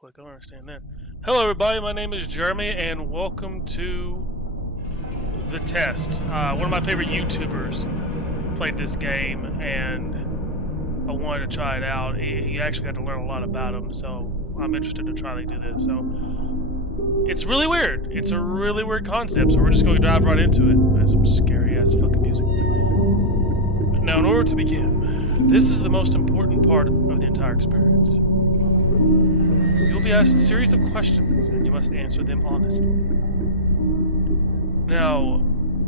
Click, I don't understand that. Hello, everybody. My name is Jeremy, and welcome to the test. One of my favorite YouTubers played this game, and I wanted to try it out. He actually got to learn a lot about him, so I'm interested to try to do this. So it's really weird. It's a really weird concept, so we're just going to dive right into it. There's some scary ass fucking music. Now, in order to begin, this is the most important part of the entire experience. You will be asked a series of questions, and you must answer them honestly. Now,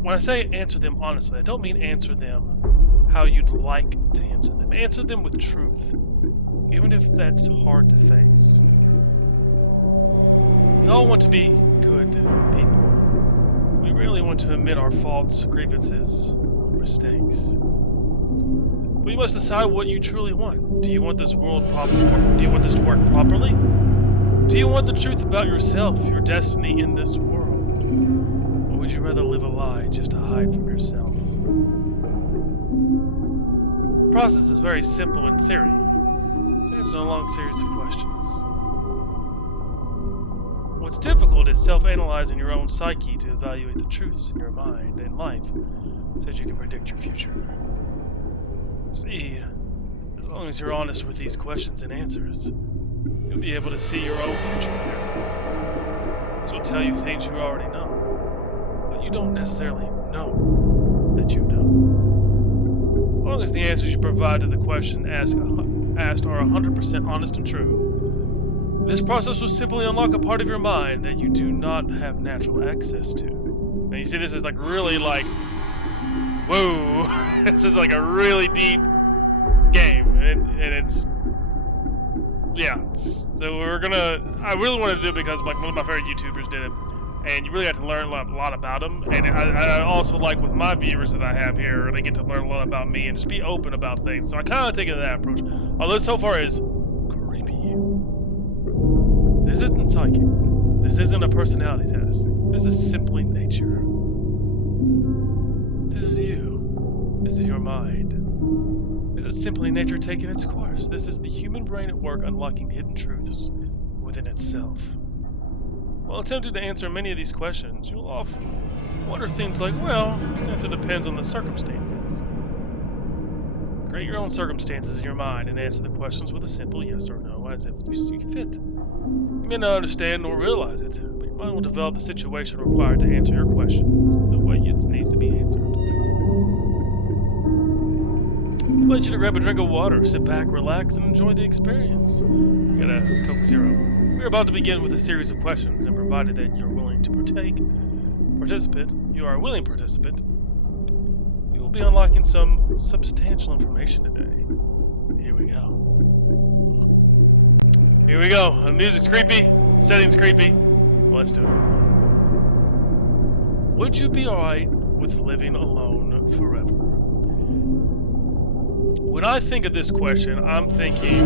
when I say answer them honestly, I don't mean answer them how you'd like to answer them. Answer them with truth, even if that's hard to face. We all want to be good people. We rarely want to admit our faults, grievances, or mistakes. But you must decide what you truly want. Do you want this world do you want this to work properly? Do you want the truth about yourself, your destiny in this world? Or would you rather live a lie just to hide from yourself? The process is very simple in theory. It's answering a long series of questions. What's difficult is self-analyzing your own psyche to evaluate the truths in your mind and life so that you can predict your future. See, as long as you're honest with these questions and answers, you'll be able to see your own future. This will tell you things you already know, but you don't necessarily know that you know. As long as the answers you provide to the question asked are 100% honest and true, this process will simply unlock a part of your mind that you do not have natural access to. Now you see, this is really whoa, this is like a really deep game, and it's, yeah. So I really wanted to do it because one of my favorite YouTubers did it, and you really have to learn a lot about them. And I also like with my viewers that I have here, they get to learn a lot about me and just be open about things. So I kind of take it that approach. Although so far is creepy. This isn't psychic. This isn't a personality test. This is simply nature. This is you. This is your mind. This is simply nature taking its course. This is the human brain at work unlocking hidden truths within itself. While attempting to answer many of these questions, you'll often wonder things like, well, this answer depends on the circumstances. Create your own circumstances in your mind and answer the questions with a simple yes or no as if you see fit. You may not understand nor realize it, but your mind will develop the situation required to answer your questions the way it needs to be answered. I invite you to grab a drink of water, sit back, relax, and enjoy the experience. Get a Coke Zero. We're about to begin with a series of questions, and provided that you're willing to you are a willing participant, we will be unlocking some substantial information today. Here we go. Here we go. The music's creepy, setting's creepy. Let's do it. Would you be alright with living alone forever? When I think of this question, I'm thinking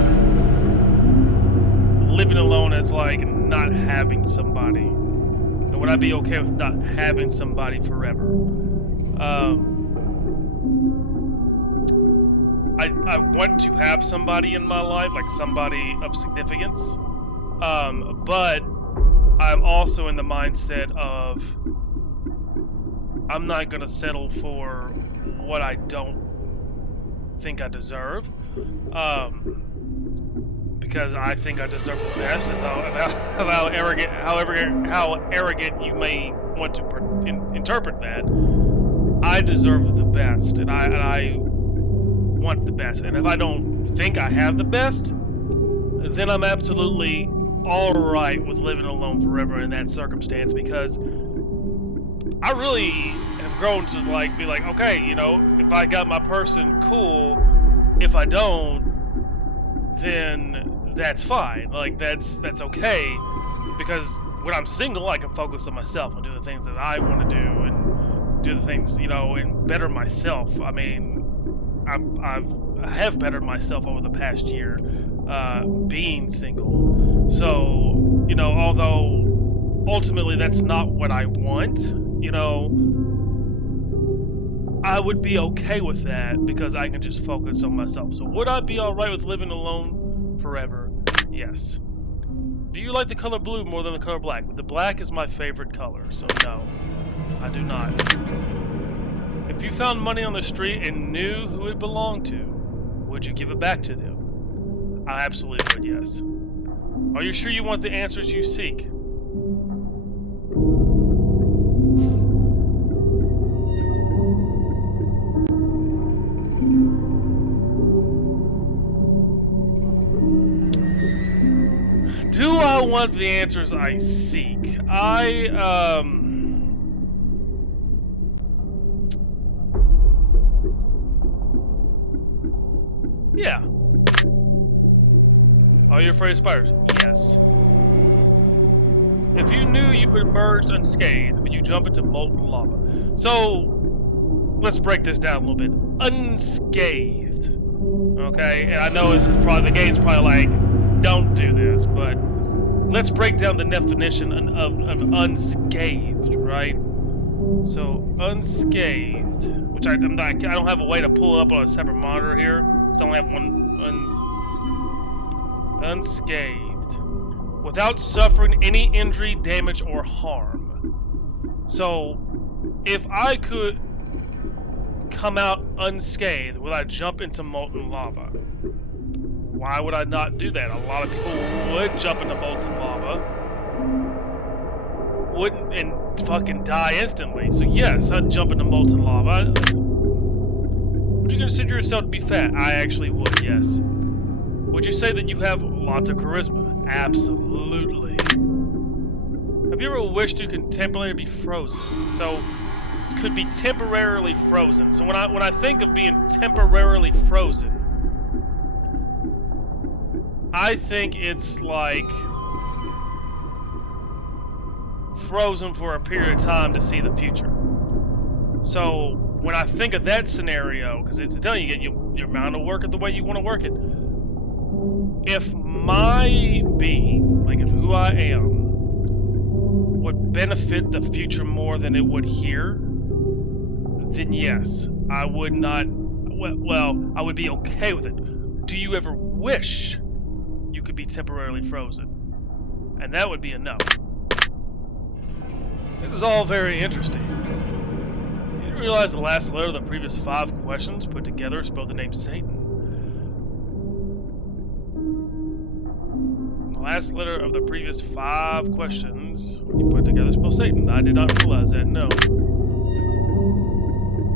living alone as not having somebody. And would I be okay with not having somebody forever? I want to have somebody in my life, like somebody of significance. But I'm also in the mindset of I'm not going to settle for what I don't think I deserve, because I think I deserve the best. Is how arrogant you may want to interpret that. I deserve the best, and I want the best. And if I don't think I have the best, then I'm absolutely all right with living alone forever in that circumstance, because I really have grown to be okay, if I got my person, cool. If I don't, then that's fine. That's okay, because when I'm single, I can focus on myself and do the things that I want to do and do the things, and better myself. I mean, I have bettered myself over the past year, being single. So, although ultimately that's not what I want, I would be okay with that because I can just focus on myself. So would I be alright with living alone forever? Yes. Do you like the color blue more than the color black? The black is my favorite color, so no, I do not. If you found money on the street and knew who it belonged to, would you give it back to them? I absolutely would, yes. Are you sure you want the answers you seek? Do I want the answers I seek? Yeah. Are you afraid of spiders? Yes. If you knew you could emerge unscathed, would you jump into molten lava? So, let's break this down a little bit. Unscathed. Okay? And I know this is probably, the game's probably like, don't do this, but let's break down the definition of unscathed, right? So, unscathed, which I don't have a way to pull it up on a separate monitor here. So I only have one. Unscathed. Without suffering any injury, damage, or harm. So, if I could come out unscathed, would I jump into molten lava? Why would I not do that? A lot of people would jump into molten lava, wouldn't, and fucking die instantly. So yes, I'd jump into molten lava. Would you consider yourself to be fat? I actually would, yes. Would you say that you have lots of charisma? Absolutely. Have you ever wished you could temporarily be frozen? So, could be temporarily frozen. So when I think of being temporarily frozen, I think it's like frozen for a period of time to see the future. So when I think of that scenario, because it's telling you your mind to work it the way you want to work it. If my being, like if who I am, would benefit the future more than it would here, then yes, I would not. Well, I would be okay with it. Do you ever wish you could be temporarily frozen? And that would be a no. This is all very interesting. You didn't realize the last letter of the previous 5 questions put together spelled the name Satan. The last letter of the previous 5 questions when you put together spelled Satan. I did not realize that, no.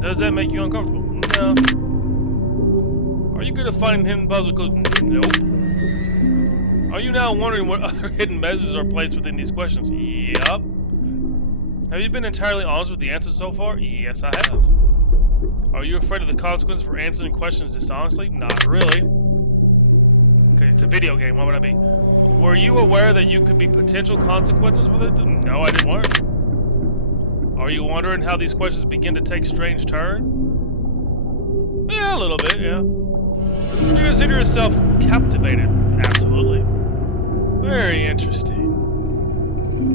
Does that make you uncomfortable? No. Are you good at finding hidden puzzle codes? Nope. Are you now wondering what other hidden messages are placed within these questions? Yup. Have you been entirely honest with the answers so far? Yes, I have. Are you afraid of the consequences for answering questions dishonestly? Not really. Okay, it's a video game. Why would I be? Were you aware that you could be potential consequences for it? No, I didn't want it. Are you wondering how these questions begin to take strange turn? Yeah, a little bit, yeah. Do you consider yourself captivated? Absolutely. Very interesting.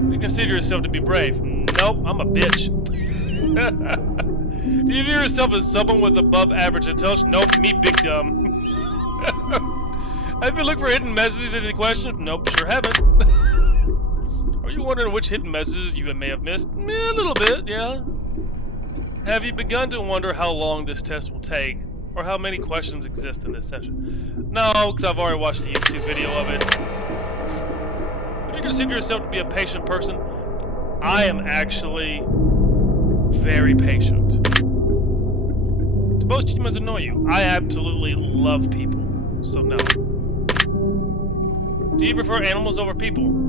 Do you consider yourself to be brave? Nope, I'm a bitch. Do you view yourself as someone with above average intelligence? Nope, me big dumb. Have you looked for hidden messages in the questions? Nope, sure haven't. Are you wondering which hidden messages you may have missed? Yeah, a little bit, yeah. Have you begun to wonder how long this test will take, or how many questions exist in this session? No, because I've already watched the YouTube video of it. Would you consider yourself to be a patient person? I am actually very patient. Do most humans annoy you? I absolutely love people, so no. Do you prefer animals over people?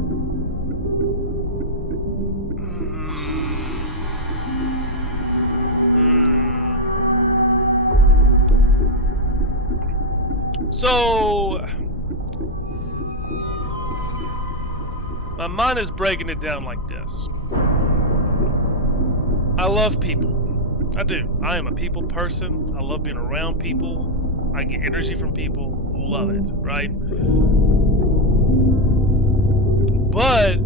So, my mind is breaking it down like this. I love people. I do. I am a people person. I love being around people. I get energy from people. Love it, right? But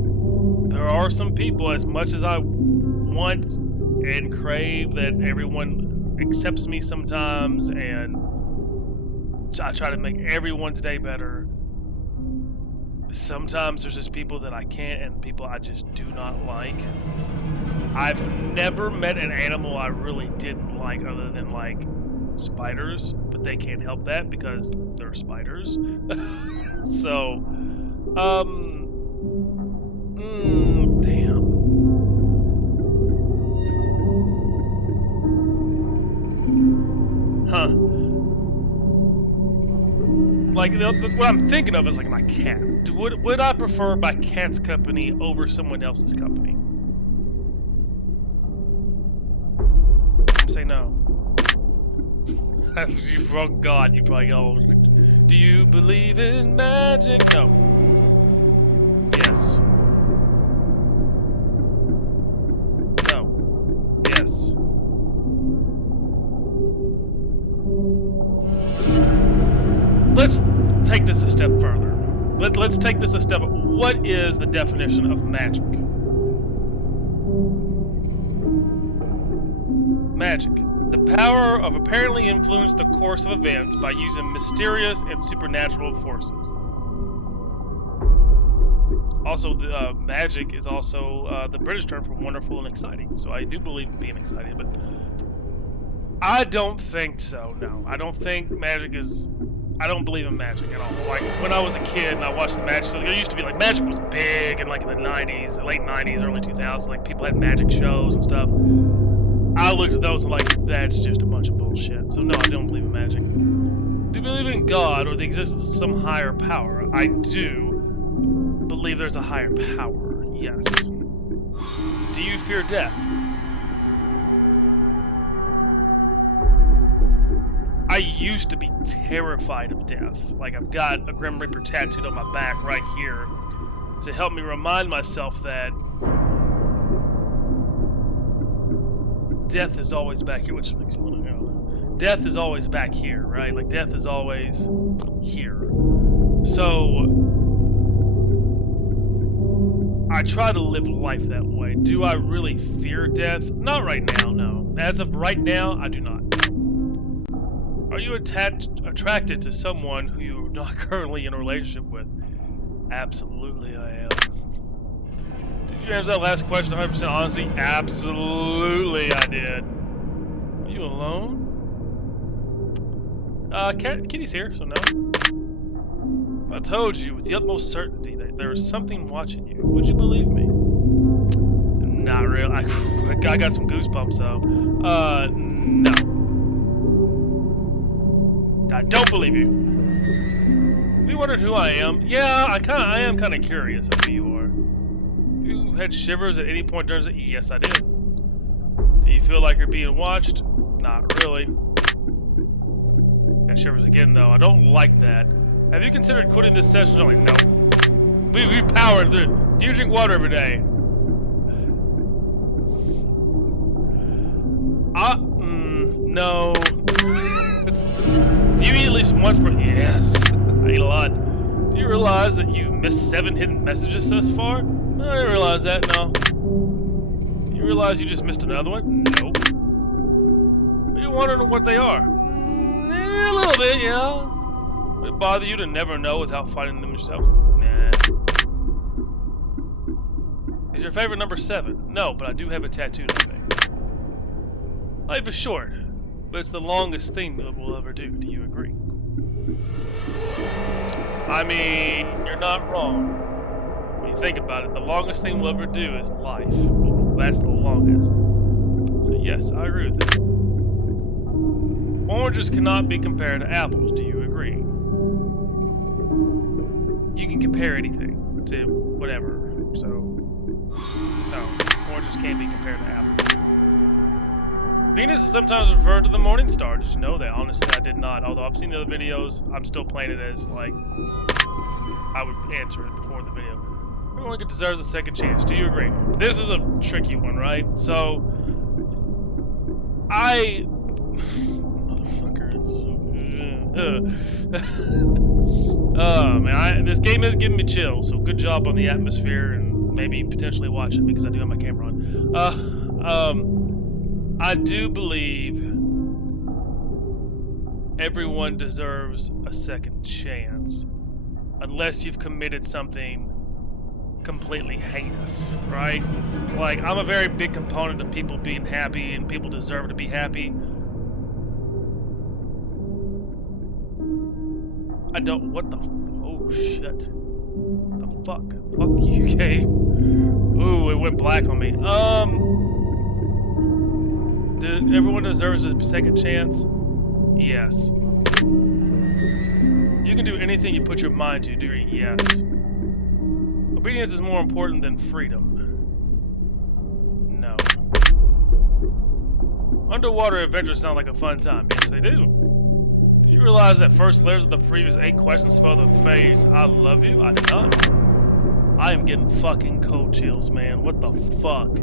there are some people, as much as I want and crave that everyone accepts me sometimes, and I try to make everyone's day better, sometimes there's just people that I can't, and people I just do not like. I've never met an animal I really didn't like other than like spiders, but they can't help that because they're spiders. So, damn. Huh. Like, what I'm thinking of is like my cat. Would I prefer my cat's company over someone else's company? Say no. Oh God, you probably all. Do you believe in magic? No. Yes. No. Yes. Let's take this a step further. Let's take this a step. What is the definition of magic? Magic. The power of apparently influence the course of events by using mysterious and supernatural forces. Also, magic is also the British term for wonderful and exciting. So I do believe in being excited, but I don't think so. No, I don't think magic is. I don't believe in magic at all. Like, when I was a kid and I watched the magic, so it used to be like magic was big in like in the 90s, late 90s, early 2000s. Like, people had magic shows and stuff. I looked at those and like, that's just a bunch of bullshit. So no, I don't believe in magic. Do you believe in God or the existence of some higher power? I do believe there's a higher power, yes. Do you fear death? I used to be terrified of death. Like, I've got a Grim Reaper tattooed on my back right here to help me remind myself that death is always back here, which makes me want to go. Death is always back here, right? Like, death is always here. So, I try to live life that way. Do I really fear death? Not right now, no. As of right now, I do not. Are you attracted to someone who you're not currently in a relationship with? Absolutely, I am. Did you answer that last question 100% honestly? Absolutely, I did. Are you alone? Kitty's here, so no. If I told you with the utmost certainty that there is something watching you, would you believe me? Not real. I got some goosebumps though. No. I don't believe you. Have you wondered who I am? Yeah, I am kind of curious of who you are. You had shivers at any point during the... Yes, I did. Do you feel like you're being watched? Not really. Got shivers again, though. I don't like that. Have you considered quitting this session? No. We power through. Do you drink water every day? No. Do you eat at least once per... Yes. I eat a lot. Do you realize that you've missed 7 hidden messages thus far? I didn't realize that, no. Do you realize you just missed another one? Nope. Are you wondering what they are? A little bit, yeah. Would it bother you to never know without finding them yourself? Nah. Is your favorite number 7? No, but I do have a tattoo on me. Life is short, but it's the longest thing that we'll ever do. Do you agree? I mean, you're not wrong. When you think about it, the longest thing we'll ever do is life. Well, that's the longest. So yes, I agree with that. Oranges cannot be compared to apples. Do you agree? You can compare anything to whatever. So, no, oranges can't be compared to apples. Venus is sometimes referred to the morning star. Did you know that? Honestly, I did not. Although I've seen the other videos, I'm still playing it as, like, I would answer it before the video. Everyone deserves a second chance. Do you agree? This is a tricky one, right? So, oh, man. This game is giving me chills, so good job on the atmosphere and maybe potentially watch it because I do have my camera on. I do believe everyone deserves a second chance. unless you've committed something completely heinous, right? Like, I'm a very big component of people being happy, and people deserve to be happy. I don't, what the, oh shit. The fuck? Fuck you, game. Ooh, it went black on me. Everyone deserves a second chance? Yes. You can do anything you put your mind to, do you? Yes. Obedience is more important than freedom. No. Underwater adventures sound like a fun time. Yes, they do. Did you realize that first letters of the previous 8 questions spell the phrase, I love you? I did not. I am getting fucking cold chills, man. What the fuck?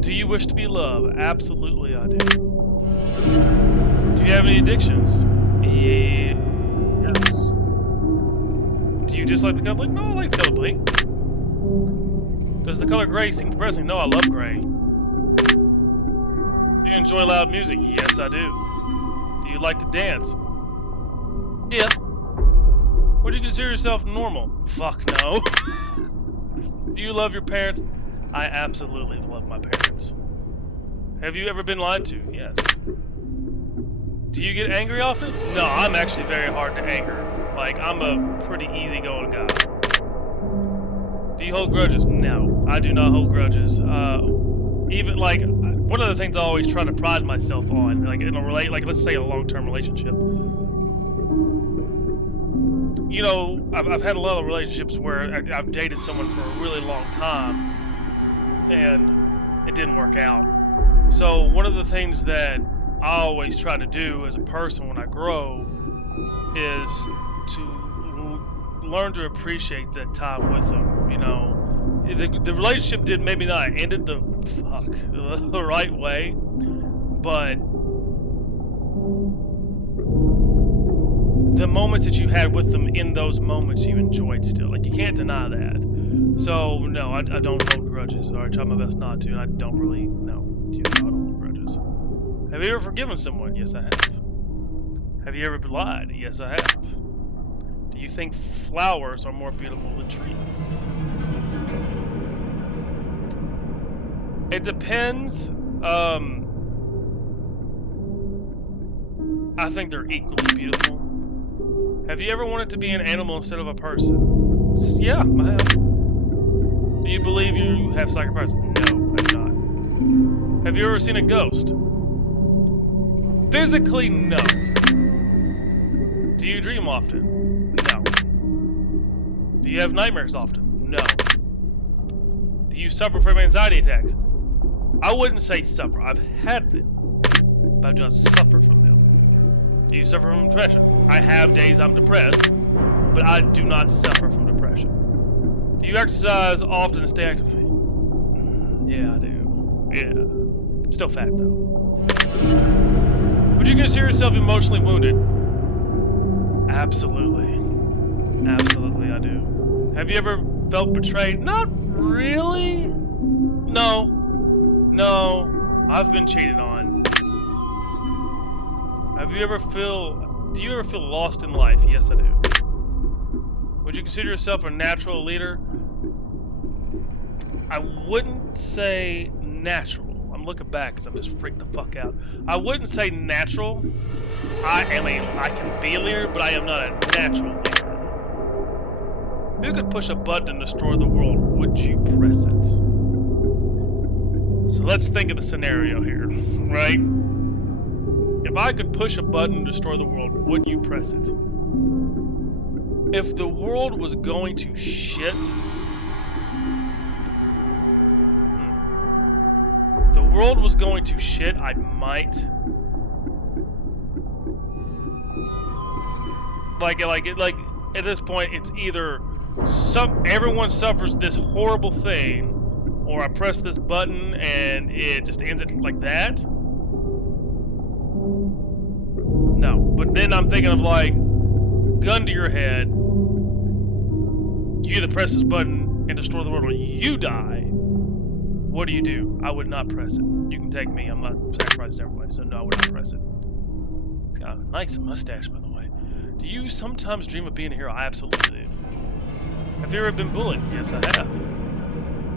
Do you wish to be loved? Absolutely, I do. Do you have any addictions? Yes. Do you dislike the color blue? No, I like the color blue. Does the color gray seem depressing? No, I love gray. Do you enjoy loud music? Yes, I do. Do you like to dance? Yeah. Would you consider yourself normal? Fuck no. Do you love your parents? I absolutely love my parents. Have you ever been lied to? Yes. Do you get angry often? No, I'm actually very hard to anger. Like, I'm a pretty easygoing guy. Do you hold grudges? No, I do not hold grudges. Even, like, one of the things I always try to pride myself on, like, in a like, let's say a long-term relationship. You know, I've had a lot of relationships where I've dated someone for a really long time, and it didn't work out. So one of the things that I always try to do as a person when I grow is to learn to appreciate that time with them. You know, the relationship did maybe not ended the right way, but the moments that you had with them, in those moments you enjoyed still. Like, you can't deny that. So no, I don't hold grudges, or I try my best not to, and I don't really, no, I don't hold grudges. Have you ever forgiven someone? Yes, I have. Have you ever lied? Yes, I have. Do you think flowers are more beautiful than trees? It depends. I think they're equally beautiful. Have you ever wanted to be an animal instead of a person? Yeah, I have. Do you believe you have sacrificed? No, I do not. Have you ever seen a ghost? Physically, no. Do you dream often? No. Do you have nightmares often? No. Do you suffer from anxiety attacks? I wouldn't say suffer. I've had them, but I do not suffer from them. Do you suffer from depression? I have days I'm depressed, but I do not suffer from depression. Do you exercise often and stay active? Yeah, I do. Yeah. I'm still fat, though. Would you consider yourself emotionally wounded? Absolutely. Absolutely, I do. Have you ever felt betrayed? Not really. No. No. I've been cheated on. Do you ever feel lost in life? Yes, I do. Would you consider yourself a natural leader? I wouldn't say natural. I'm looking back because I'm just freaked the fuck out. I wouldn't say natural. I can be a leader, but I am not a natural leader. If you could push a button and destroy the world, would you press it? So let's think of the scenario here, right? If I could push a button and destroy the world, would you press it? If the world was going to shit, if the world was going to shit, I might. Like at this point, it's either everyone suffers this horrible thing, or I press this button and it just ends it like that. No, but then I'm thinking of, like, gun to your head, you either press this button and destroy the world or you die. What do? I would not press it. You can take me, I'm not sacrificing everybody, so no, I would not press it. It's got a nice mustache, by the way. Do you sometimes dream of being a hero? I absolutely do. Have you ever been bullied? Yes, I have.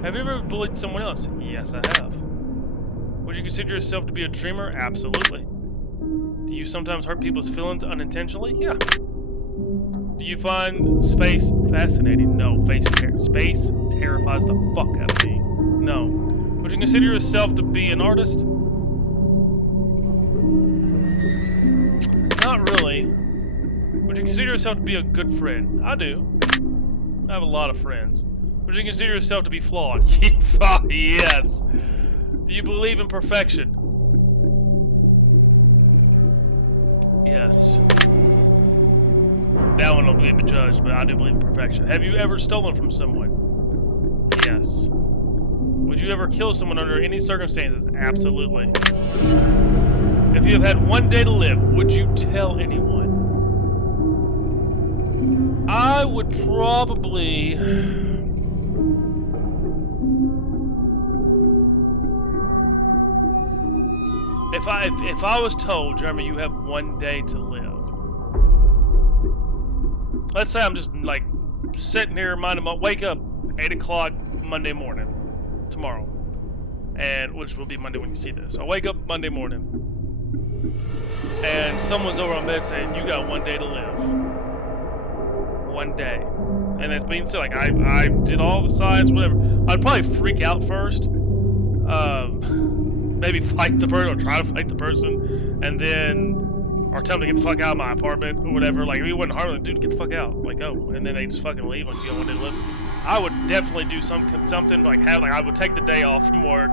Have you ever bullied someone else? Yes, I have. Would you consider yourself to be a dreamer? Absolutely. Do you sometimes hurt people's feelings unintentionally? Yeah. Do you find space fascinating? No. Space terrifies the fuck out of me. No. Would you consider yourself to be an artist? Not really. Would you consider yourself to be a good friend? I do. I have a lot of friends. Would you consider yourself to be flawed? Yes. Do you believe in perfection? Yes. That one don't believe in judge, but I do believe in perfection. Have you ever stolen from someone? Yes. Would you ever kill someone under any circumstances? Absolutely. If you have had one day to live, would you tell anyone? I would probably... If I was told, Jeremy, you have one day to live. Let's say I'm just like sitting here, wake up 8 o'clock Monday morning, tomorrow, and which will be Monday when you see this. So I wake up Monday morning, and someone's over on bed saying, "You got one day to live." One day, and it's being said like I did all the science, whatever. I'd probably freak out first. Maybe fight the person or try to fight the person, and then, or tell them to get the fuck out of my apartment or whatever. Like, if it wasn't hard, dude, get the fuck out. Like, oh, and then they just fucking leave and go one day to live. I would definitely do something like I would take the day off from work,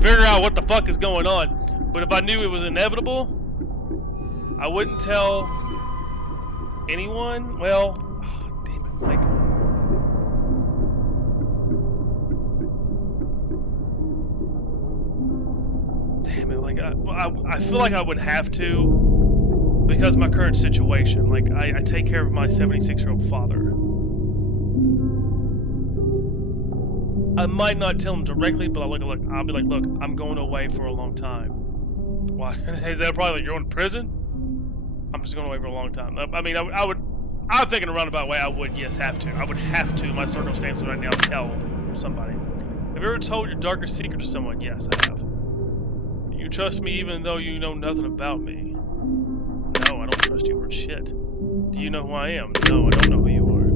figure out what the fuck is going on. But if I knew it was inevitable, I wouldn't tell anyone. Well, oh, damn it, like. Damn it, like I feel like I would have to, because of my current situation. Like I take care of my 76-year-old father. I might not tell him directly, but I'll be like, look, I'm going away for a long time. Why? Is that probably like you're going to prison? I'm just going away for a long time. I mean, I'm thinking a roundabout way. I would, yes, have to. I would have to, in my circumstances right now, tell somebody. Have you ever told your darkest secret to someone? Yes, I have. You trust me even though you know nothing about me? No, I don't trust you for shit. Do you know who I am? No, I don't know who you are.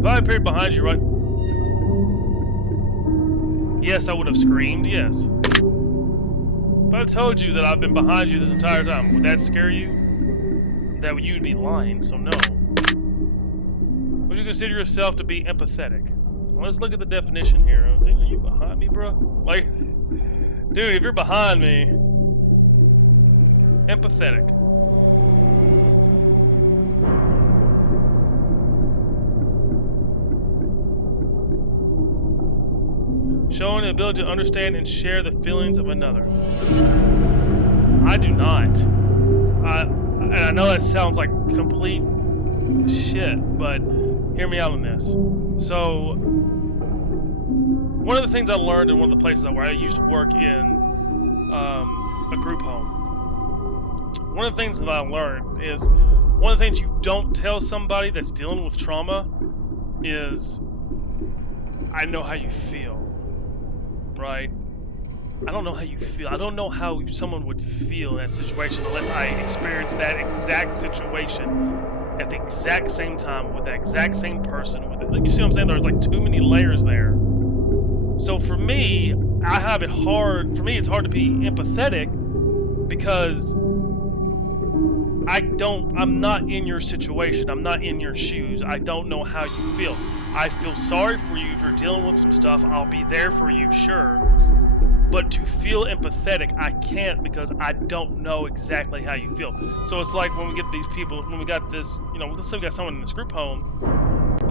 If I appeared behind you, right? Yes, I would have screamed, yes. If I told you that I've been behind you this entire time, would that scare you? That you'd be lying, so no. Would you consider yourself to be empathetic? Well, let's look at the definition here. Are you behind me, bro? Like... Dude, if you're behind me, empathetic. Showing the ability to understand and share the feelings of another. I do not. And I know that sounds like complete shit, but hear me out on this. So, one of the things I learned in one of the places where I used to work in a group home. One of the things that I learned is one of the things you don't tell somebody that's dealing with trauma is, I know how you feel, right? I don't know how you feel. I don't know how someone would feel in that situation unless I experienced that exact situation at the exact same time with that exact same person. Like, you see what I'm saying? There's like too many layers there. So for me, I have it hard. For me, it's hard to be empathetic because I'm not in your situation. I'm not in your shoes. I don't know how you feel. I feel sorry for you if you're dealing with some stuff. I'll be there for you, sure. But to feel empathetic, I can't because I don't know exactly how you feel. So it's like when we get these people, when we got this, let's say we got someone in this group home,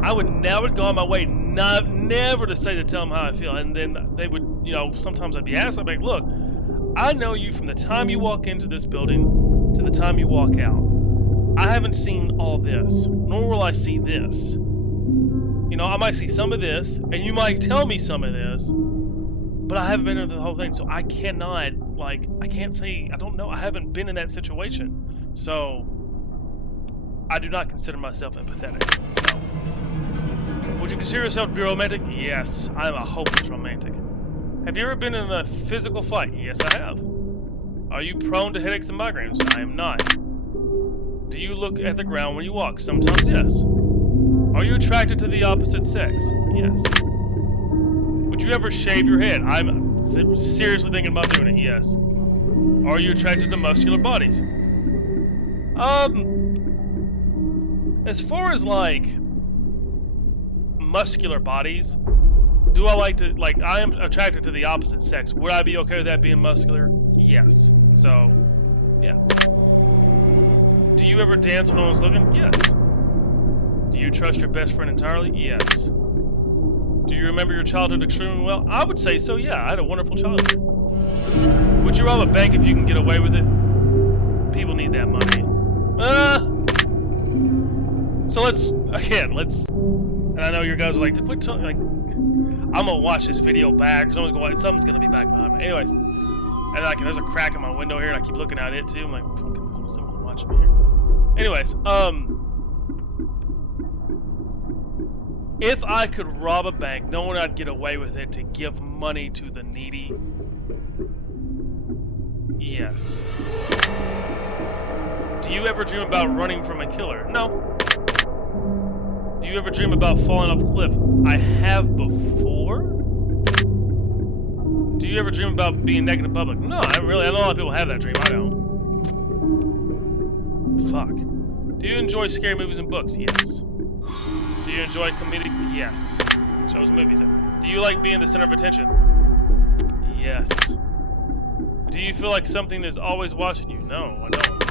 I would never go on my way, never to tell them how I feel. And then they would, sometimes I'd be asked, I'd be like, look, I know you from the time you walk into this building to the time you walk out. I haven't seen all this, nor will I see this. I might see some of this, and you might tell me some of this, but I haven't been in the whole thing, so I cannot, I can't say, I don't know, I haven't been in that situation. So, I do not consider myself empathetic. No. Would you consider yourself to be romantic? Yes, I'm a hopeless romantic. Have you ever been in a physical fight? Yes, I have. Are you prone to headaches and migraines? I am not. Do you look at the ground when you walk? Sometimes, yes. Are you attracted to the opposite sex? Yes. Would you ever shave your head? I'm seriously thinking about doing it. Yes. Are you attracted to muscular bodies? As far as like muscular bodies, do I like to I am attracted to the opposite sex. Would I be okay with that being muscular? Yes. So, yeah. Do you ever dance when no one's looking? Yes. Do you trust your best friend entirely? Yes. Do you remember your childhood extremely well? I would say so, yeah. I had a wonderful childhood. Would you rob a bank if you can get away with it? People need that money. So let's, and I know you guys are like, quit talking, like, I'm gonna watch this video back, something's gonna be back behind me. Anyways, and like, there's a crack in my window here, and I keep looking at it too. I'm like, fucking, someone's watching me here. Anyways, if I could rob a bank, knowing I'd get away with it to give money to the needy, yes. Do you ever dream about running from a killer? No. Do you ever dream about falling off a cliff? I have before. Do you ever dream about being naked in public? No, I know a lot of people have that dream. I don't. Fuck. Do you enjoy scary movies and books? Yes. Do you enjoy comedic? Yes. Shows and movies. Do you like being the center of attention? Yes. Do you feel like something is always watching you? No, I don't.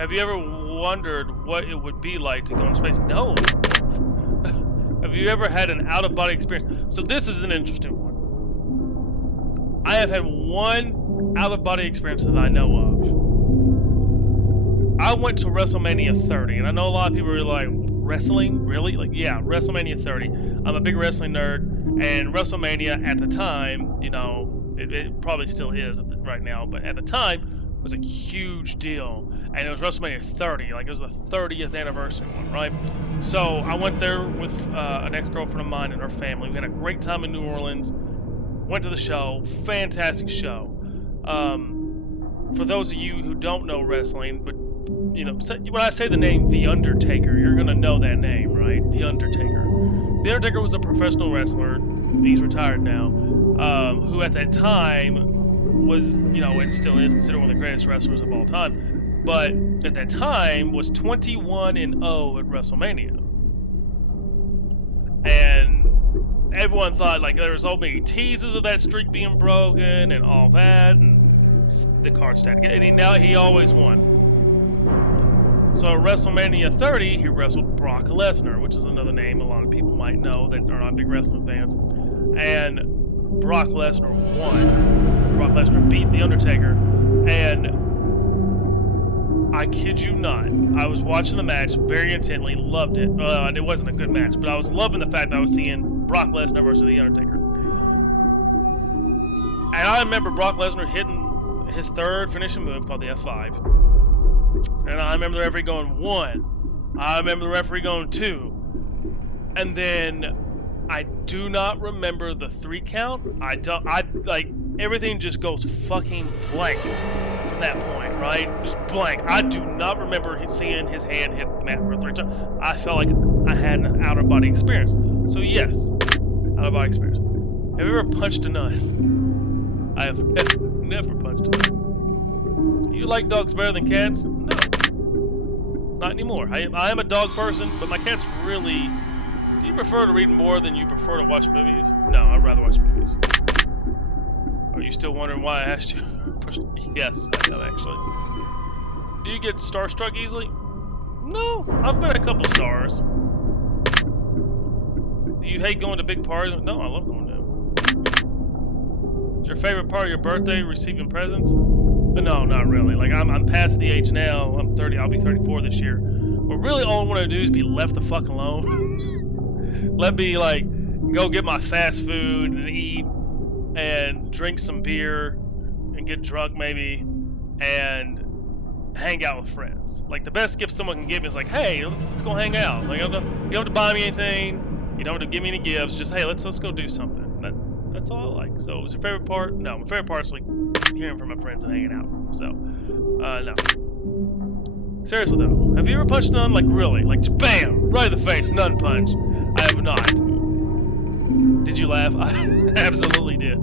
Have you ever wondered what it would be like to go in space? No. Have you ever had an out-of-body experience? So this is an interesting one. I have had one out-of-body experience that I know of. I went to WrestleMania 30, and I know a lot of people are like, wrestling? Really? Like, yeah, WrestleMania 30. I'm a big wrestling nerd, and WrestleMania at the time, you know, it probably still is right now, but at the time, was a huge deal. And it was WrestleMania 30, like it was the 30th anniversary one, right? So I went there with an ex-girlfriend of mine and her family. We had a great time in New Orleans. Went to the show, fantastic show. For those of you who don't know wrestling, but you know, when I say the name The Undertaker, you're gonna know that name, right? The Undertaker. The Undertaker was a professional wrestler. He's retired now. Who at that time was, you know, and still is considered one of the greatest wrestlers of all time. But at that time was 21-0 at WrestleMania. And everyone thought like there was so many teases of that streak being broken and all that, and the card stacked. And he always won. So at WrestleMania 30, he wrestled Brock Lesnar, which is another name a lot of people might know that are not big wrestling fans. And Brock Lesnar won. Brock Lesnar beat The Undertaker. And I kid you not, I was watching the match very intently, loved it. And it wasn't a good match, but I was loving the fact that I was seeing Brock Lesnar versus The Undertaker. And I remember Brock Lesnar hitting his third finishing move called the F5. And I remember the referee going 1. I remember the referee going 2. And then I do not remember the 3 count. Everything just goes fucking blank from that point, right? Just blank. I do not remember seeing his hand hit the mat for 3 times. I felt like I had an out-of-body experience. So yes, out-of-body experience. Have you ever punched a nun? I have never punched a nun. Do you like dogs better than cats? No. Not anymore. I am a dog person, but my cat's really... Do you prefer to read more than you prefer to watch movies? No, I'd rather watch movies. Are you still wondering why I asked you? Yes, I am actually. Do you get starstruck easily? No, I've been a couple stars. Do you hate going to big parties? No, I love going to them. Is your favorite part of your birthday receiving presents? But no, not really. Like I'm past the age now. I'm 30. I'll be 34 this year. But really, all I want to do is be left the fuck alone. Let me like go get my fast food and eat and drink some beer and get drunk maybe and hang out with friends. Like, the best gift someone can give me is like, hey, let's go hang out. Like, you don't have to buy me anything. You don't have to give me any gifts. Just, hey, let's go do something. That's all I like. So, was your favorite part? No, my favorite part is like hearing from my friends and hanging out. So, no. Seriously though, have you ever punched none? Like, really? Like, bam! Right in the face, none punch. I have not. Did you laugh? I absolutely did.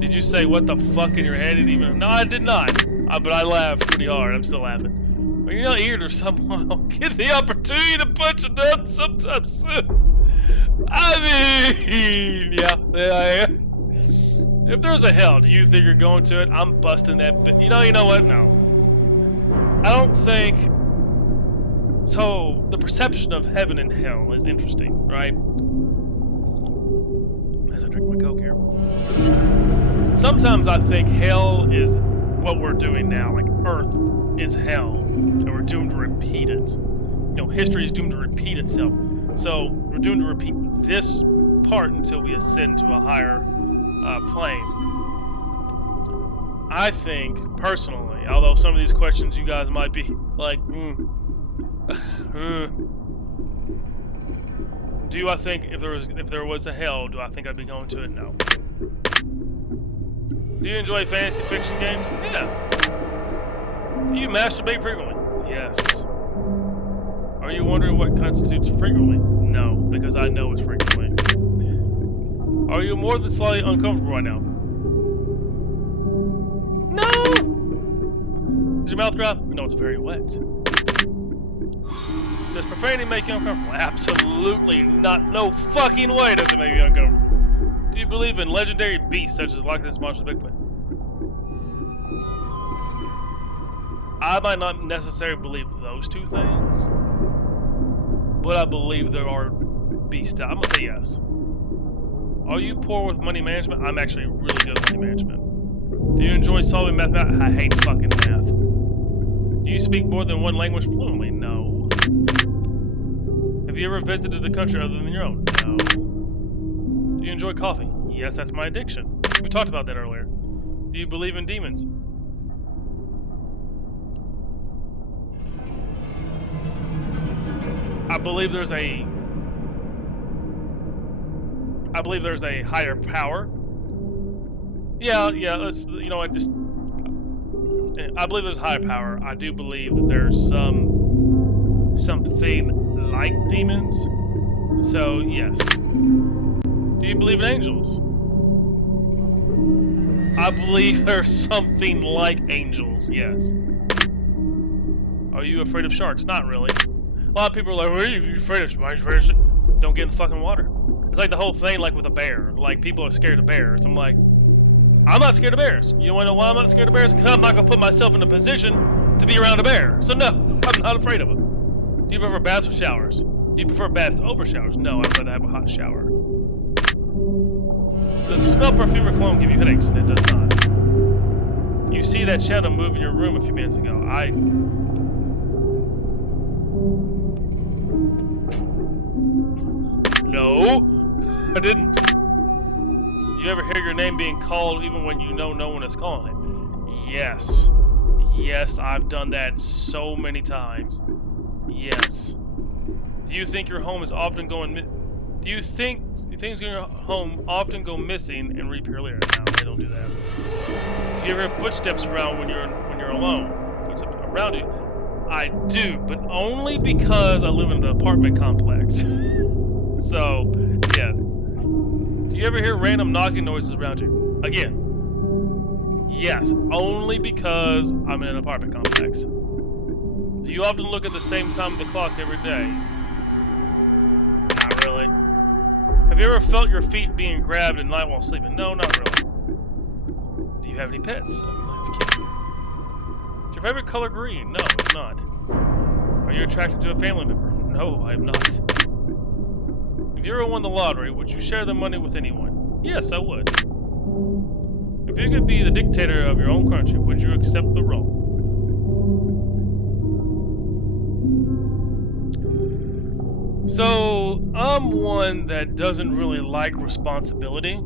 Did you say what the fuck in your head? Even? No, I did not. But I laughed pretty hard. I'm still laughing. Are you not eager to somehow get the opportunity to punch a nut sometime soon? I mean, yeah, I am. If there's a hell, do you think you're going to it? I'm busting that bit. You know what? No. I don't think... So, the perception of heaven and hell is interesting, right? As I drink my Coke here. Sometimes I think hell is what we're doing now. Like, Earth is hell, and we're doomed to repeat it. You know, history is doomed to repeat itself. So, we're doomed to repeat this part until we ascend to a higher plane. I think, personally, although some of these questions you guys might be like, do I think if there was a hell, do I think I'd be going to it? No. Do you enjoy fantasy fiction games? Yeah. Do you masturbate frequently? Yes. Are you wondering what constitutes frequently? No, because I know it's frequently. Are you more than slightly uncomfortable right now? No! Does your mouth dry? No, it's very wet. Does profanity make you uncomfortable? Absolutely not. No fucking way does it make you uncomfortable. Do you believe in legendary beasts such as Loch Ness Monster, Bigfoot? I might not necessarily believe those two things, but I believe there are beasts. I'm gonna say yes. Are you poor with money management? I'm actually really good at money management. Do you enjoy solving math? I hate fucking math. Do you speak more than one language fluently? No. Have you ever visited a country other than your own? No. Do you enjoy coffee? Yes, that's my addiction. We talked about that earlier. Do you believe in demons? I believe there's a higher power. Yeah, let's, you know what, just, I believe there's a higher power. I do believe that there's something like demons. So, yes. Do you believe in angels? I believe there's something like angels, yes. Are you afraid of sharks? Not really. A lot of people are like, well, are you afraid of sharks? Don't get in the fucking water. It's like the whole thing, like with a bear. Like, people are scared of bears. I'm like, I'm not scared of bears. You want to know why I'm not scared of bears? Because I'm not going to put myself in a position to be around a bear. So no, I'm not afraid of them. Do you prefer baths or showers? Do you prefer baths over showers? No, I'd rather have a hot shower. Does the smell of perfume or cologne give you headaches? It does not. You see that shadow move in your room a few minutes ago. No, I didn't. You ever hear your name being called even when you know no one is calling it? Yes. Yes, I've done that so many times. Yes. Do you think your home is often going Do you think things in your home often go missing and reappear later? No, they don't do that. Do you ever hear footsteps around when you're alone? Footsteps around you? I do, but only because I live in an apartment complex. So, yes. Do you ever hear random knocking noises around you? Again, yes, only because I'm in an apartment complex. Do you often look at the same time of the clock every day? Not really. Have you ever felt your feet being grabbed at night while sleeping? No, not really. Do you have any pets? I have kids. Is your favorite color green? No, it's not. Are you attracted to a family member? No, I am not. If you ever won the lottery, would you share the money with anyone? Yes, I would. If you could be the dictator of your own country, would you accept the role? So, I'm one that doesn't really like responsibility.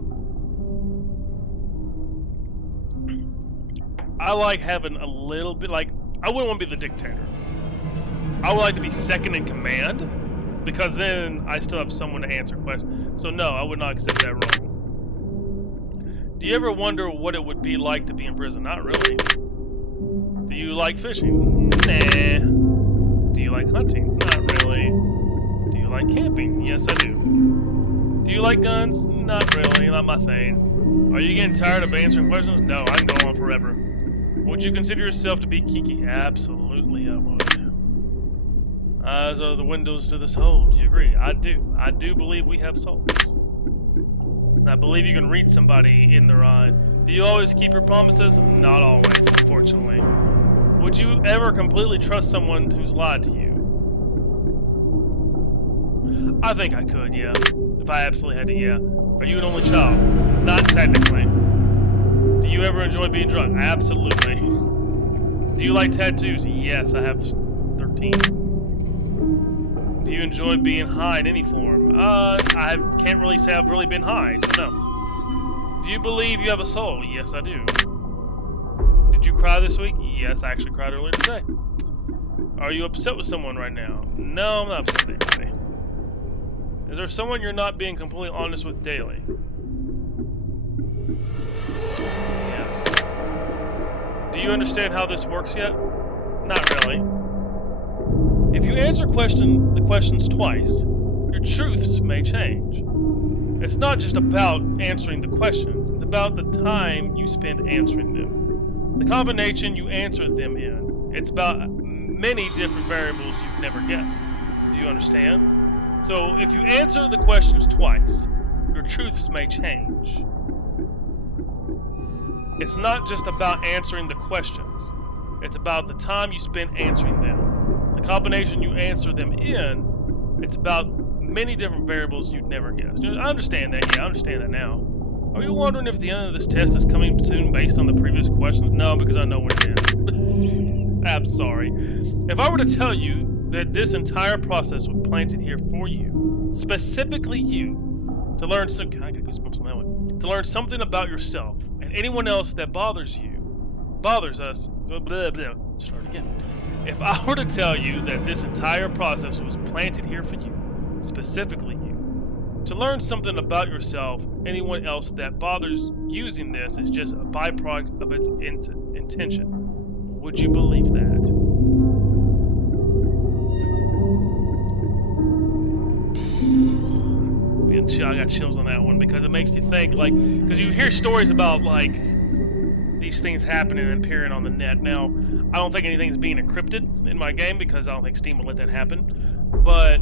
I like having a little bit, like, I wouldn't want to be the dictator. I would like to be second in command, because then I still have someone to answer questions. So no, I would not accept that role. Do you ever wonder what it would be like to be in prison? Not really. Do you like fishing? Nah. Do you like hunting? Not really. Do you like camping? Yes, I do. Do you like guns? Not really, not my thing. Are you getting tired of answering questions? No, I can go on forever. Would you consider yourself to be Kiki? Absolutely, I would. Eyes are the windows to the soul. Do you agree? I do. I do believe we have souls. I believe you can read somebody in their eyes. Do you always keep your promises? Not always, unfortunately. Would you ever completely trust someone who's lied to you? I think I could, yeah. If I absolutely had to, yeah. Are you an only child? Not technically. Do you ever enjoy being drunk? Absolutely. Do you like tattoos? Yes, I have 13. Do you enjoy being high in any form? I can't really say I've really been high, so no. Do you believe you have a soul? Yes, I do. Did you cry this week? Yes, I actually cried earlier today. Are you upset with someone right now? No, I'm not upset with anybody. Is there someone you're not being completely honest with daily? Yes. Do you understand how this works yet? Not really. If you answer the questions twice, your truths may change. It's not just about answering the questions, it's about the time you spend answering them. The combination you answer them in. It's about many different variables you've never guessed. Do you understand? So, if you answer the questions twice, your truths may change. It's not just about answering the questions. It's about the time you spend answering them. The combination you answer them in, it's about many different variables you'd never guessed. I understand that, yeah, I understand that now. Are you wondering if the end of this test is coming soon based on the previous questions? No, because I know when it is. I'm sorry. If I were to tell you that this entire process was planted here for you, specifically you, to learn some, I got goosebumps on that one, to learn something about yourself and anyone else that bothers us, blah, blah, blah. Start again. If I were to tell you that this entire process was planted here for you, specifically you, to learn something about yourself, anyone else that bothers using this is just a byproduct of its intention, would you believe that? I got chills on that one because it makes you think, like, because you hear stories about, like, these things happening and appearing on the net. Now, I don't think anything's being encrypted in my game because I don't think Steam will let that happen, but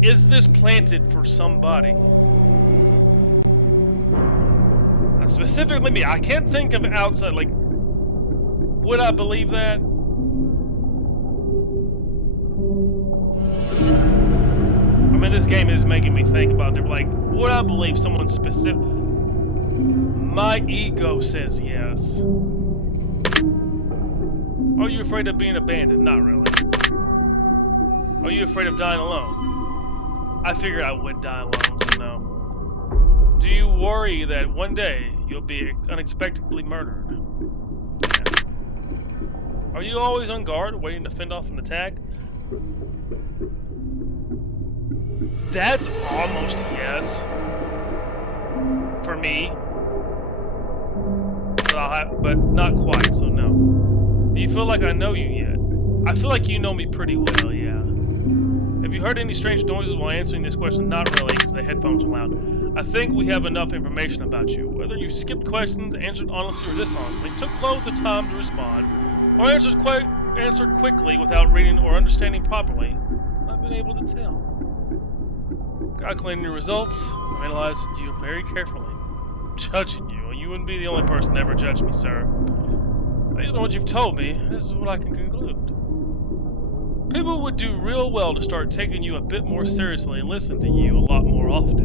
is this planted for somebody? Specifically me. I can't think of outside, like, would I believe that? I mean, this game is making me think about different, like, would I believe someone specific? My ego says yes. Are you afraid of being abandoned? Not really. Are you afraid of dying alone? I figured I would die alone, so no. Do you worry that one day you'll be unexpectedly murdered? Yeah. Are you always on guard, waiting to fend off an attack? That's almost yes. For me. But not quite, so no. Do you feel like I know you yet? I feel like you know me pretty well, yeah. Have you heard any strange noises while answering this question? Not really, because the headphones are loud. I think we have enough information about you. Whether you skipped questions, answered honestly or dishonestly, took loads of time to respond, or answered quickly without reading or understanding properly, I've been able to tell. Calculating your results, I'm analyzing you very carefully. I'm judging you. You wouldn't be the only person to ever judge me, sir. Based on what you've told me, this is what I can conclude. People would do real well to start taking you a bit more seriously and listen to you a lot more often.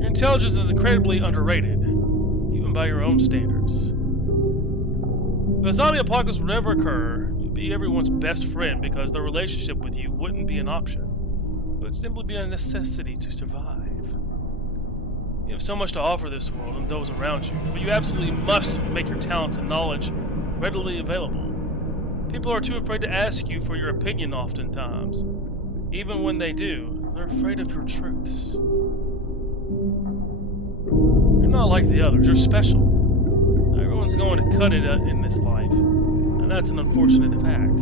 Your intelligence is incredibly underrated, even by your own standards. If a zombie apocalypse would ever occur, you'd be everyone's best friend because their relationship with you wouldn't be an option. It would simply be a necessity to survive. You have so much to offer this world and those around you, but you absolutely must make your talents and knowledge readily available. People are too afraid to ask you for your opinion oftentimes. Even when they do, they're afraid of your truths. You're not like the others, you're special. Everyone's going to cut it in this life, and that's an unfortunate fact.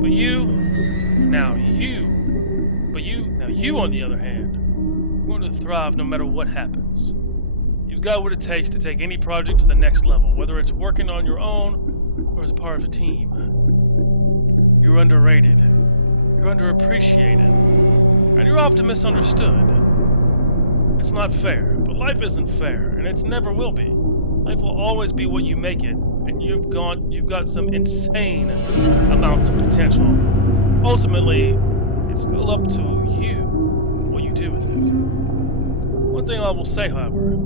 But you on the other hand, you're going to thrive no matter what happens. You've got what it takes to take any project to the next level, whether it's working on your own or as part of a team. You're underrated, you're underappreciated, and you're often misunderstood. It's not fair, but life isn't fair, and it never will be. Life will always be what you make it, and you've got some insane amounts of potential. Ultimately, it's still up to you what you do with it. One thing I will say, however,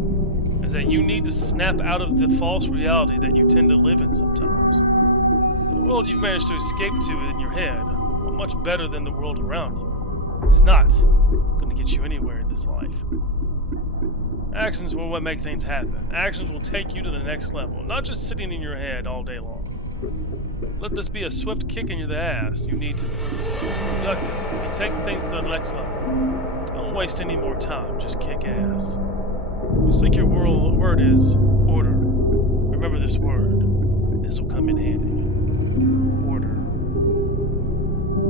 is that you need to snap out of the false reality that you tend to live in sometimes. The world you've managed to escape to in your head, while much better than the world around you, is not going to get you anywhere in this life. Actions will what make things happen. Actions will take you to the next level, not just sitting in your head all day long. Let this be a swift kick in the ass you need to be productive and take things to the next level. Don't waste any more time, just kick ass. Just like your word is order. Remember this word. This will come in handy. Order.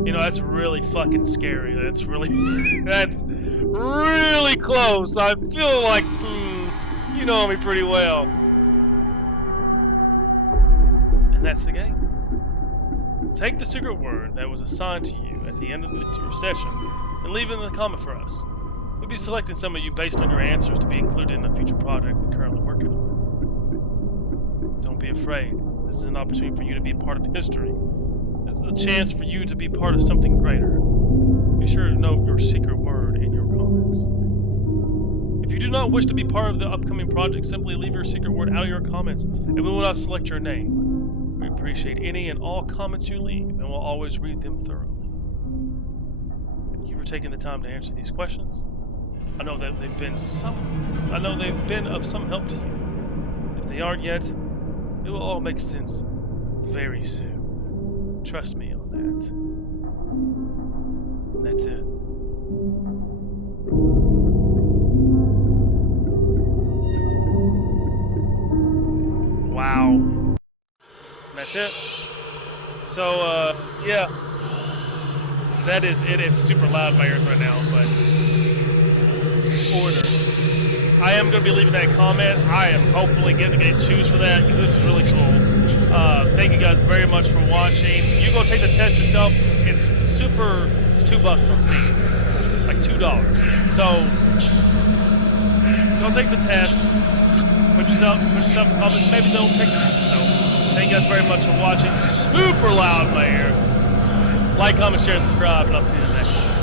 You know, that's really fucking scary. That's really close. I feel like, you know me pretty well. And that's the game. Take the secret word that was assigned to you at the end of your session and leave it in the comment for us. We'll be selecting some of you based on your answers to be included in a future project we're currently working on. Don't be afraid. This is an opportunity for you to be a part of history. This is a chance for you to be part of something greater. Be sure to note your secret word in your comments. If you do not wish to be part of the upcoming project, simply leave your secret word out of your comments and we will not select your name. We appreciate any and all comments you leave and will always read them thoroughly. Thank you for taking the time to answer these questions. I know they've been of some help to you. If they aren't yet, it will all make sense very soon. Trust me on that. And that's it. Wow. That's it. So, yeah. That is it. It's super loud in my ears right now, but order. I am going to be leaving that comment. I am hopefully getting to choose for that, because this is really cool. Thank you guys very much for watching. You go take the test yourself. It's $2 on Steam. Like $2. So, go take the test. Put yourself in the comments. Maybe they'll pick it. So, thank you guys very much for watching. Super loud in my ear. Like, comment, share, and subscribe, and I'll see you in the next one.